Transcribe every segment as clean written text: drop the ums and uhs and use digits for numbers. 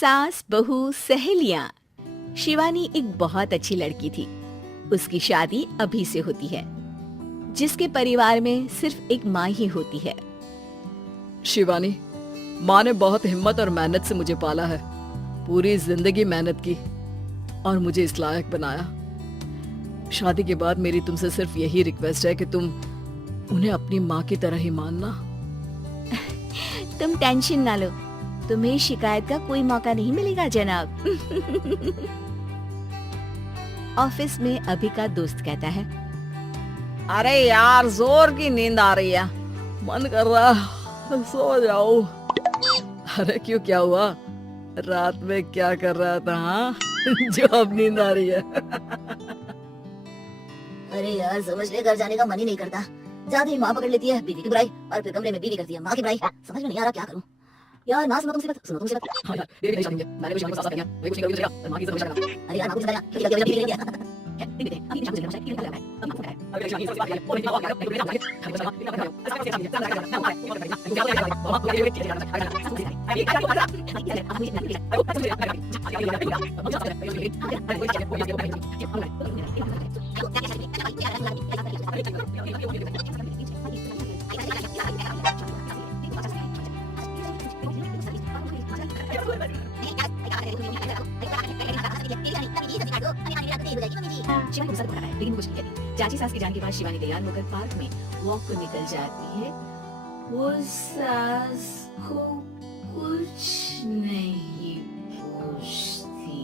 सास बहू सहेलियां। शिवानी एक बहुत अच्छी लड़की थी। उसकी शादी अभी से होती है, जिसके परिवार में सिर्फ एक माँ ही होती है। शिवानी, माँ ने बहुत हिम्मत और मेहनत से मुझे पाला है। पूरी जिंदगी मेहनत की और मुझे इस लायक बनाया। शादी के बाद मेरी तुमसे सिर्फ यही रिक्वेस्ट है कि तुम उन्हें अपनी माँ की तरह ही मानना। तुम टेंशन ना लो, तुम्हें शिकायत का कोई मौका नहीं मिलेगा जनाब। ऑफिस में अभी का दोस्त कहता है, अरे यार, जोर की नींद आ रही है, मन कर रहा सो जाओ। अरे क्यों, क्या हुआ? रात में क्या कर रहा था? हाँ? जो अब नींद आ रही है। अरे यार, समझ ले, घर जाने का मन ही नहीं करता। जाते ही माँ पकड़ लेती है बीवी की बुराई, और फिर कमरे में बीवी करती है माँ की बुराई। समझ में नहीं आ रहा क्या करूँ। यार ना सुनो तुमसे बात, सुनो तुमसे बात। हाँ यार, देवी नहीं शादी है। मैंने भी शादी को साथ किया। वही कुछ नहीं करोगे तो माँ की इज्जत बचा लेना। अरे यार, माँ को समझाया, क्यों लगे बीवी कर दिया। अभी शादी की बात है। वो नहीं होगा, नहीं होगा, खाली बचा लेना, नहीं होगा। ऐसा कैसे शादी है? ना शिवानी गुस्सा तो हो रहा है, लेकिन वो कुछ नहीं कहती। चाची सास के जाने के बाद शिवानी तैयार होकर पार्क में वॉक को निकल जाती है। वो सास को कुछ नहीं पूछती,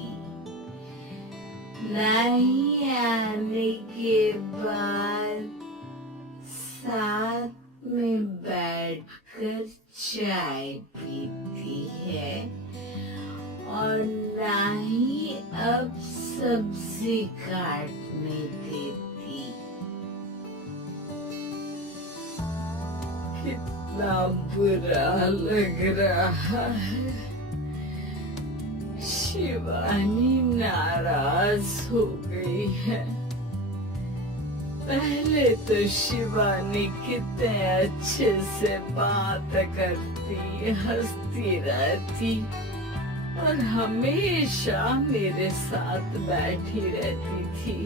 नहीं आने के बाद साथ में बैठकर चाय पीती है, और ना ही अब सब्जी काटने देती। कितना बुरा लग रहा है। शिवानी नाराज हो गई है। पहले तो शिवानी कितने अच्छे से बात करती, हंसती रहती और हमेशा मेरे साथ बैठी रहती थी।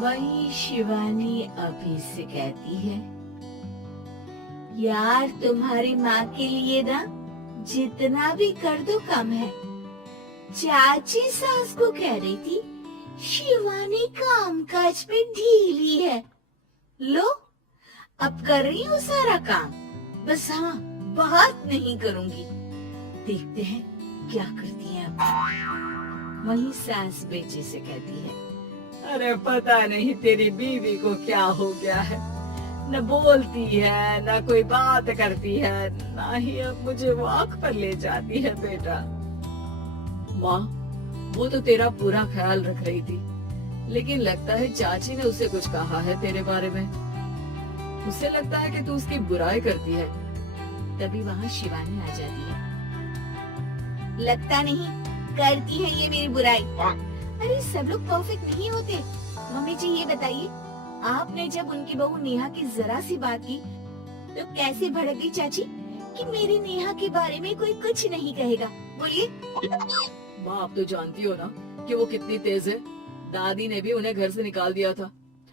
वही शिवानी अभी से कहती है, यार तुम्हारी माँ के लिए ना जितना भी कर दो कम है। चाची सास को कह रही थी शिवानी काम काज पे ढीली है। लो, अब कर रही हूँ सारा काम, बस हाँ बात नहीं करूंगी। देखते हैं क्या करती है अब। वही सास बेचे से कहती है, अरे पता नहीं तेरी बीवी को क्या हो गया है, न बोलती है, न कोई बात करती है, ना ही अब मुझे वॉक पर ले जाती है। बेटा, माँ वो तो तेरा पूरा ख्याल रख रही थी, लेकिन लगता है चाची ने उसे कुछ कहा है तेरे बारे में। उसे लगता है कि तू उसकी बुराई करती है। तभी वहाँ शिवानी आ जाती है। लगता नहीं करती है ये मेरी बुराई। अरे सब लोग परफेक्ट नहीं होते। मम्मी जी ये बताइए, आपने जब उनकी बहू नेहा की जरा सी बात की तो कैसे भड़क गई चाची कि मेरी नेहा के बारे में कोई कुछ नहीं कहेगा? बोलिए। माँ, आप तो जानती हो ना कि वो कितनी तेज है। दादी ने भी उन्हें घर से निकाल दिया था।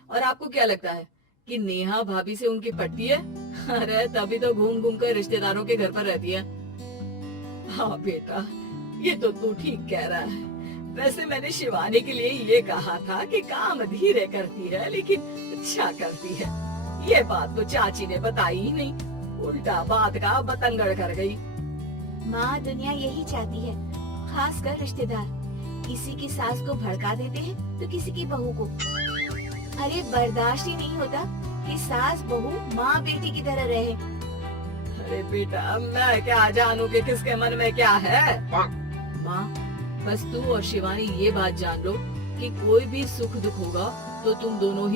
और आपको क्या लगता है कि नेहा भाभी से उनकी पटती है? अरे तभी तो घूम घूम कर रिश्तेदारों के घर पर रहती है। हाँ बेटा, ये तो तू ठीक कह रहा है। वैसे मैंने शिवानी के लिए ये कहा था कि काम धीरे करती है लेकिन अच्छा करती है। ये बात तो चाची ने बताई ही नहीं, उल्टा बात का बतंगड़ कर गई। माँ, दुनिया यही चाहती है, खासकर रिश्तेदार। किसी की सास को भड़का देते हैं तो किसी की बहू को। अरे बर्दाश्त ही नहीं होता कि सास बहू माँ बेटी की तरह रहे। अरे बेटा, मैं क्या जानूं कि किसके मन में क्या है। माँ, बस तू और शिवानी ये बात जान लो कि कोई भी सुख दुख होगा तो तुम दोनों ही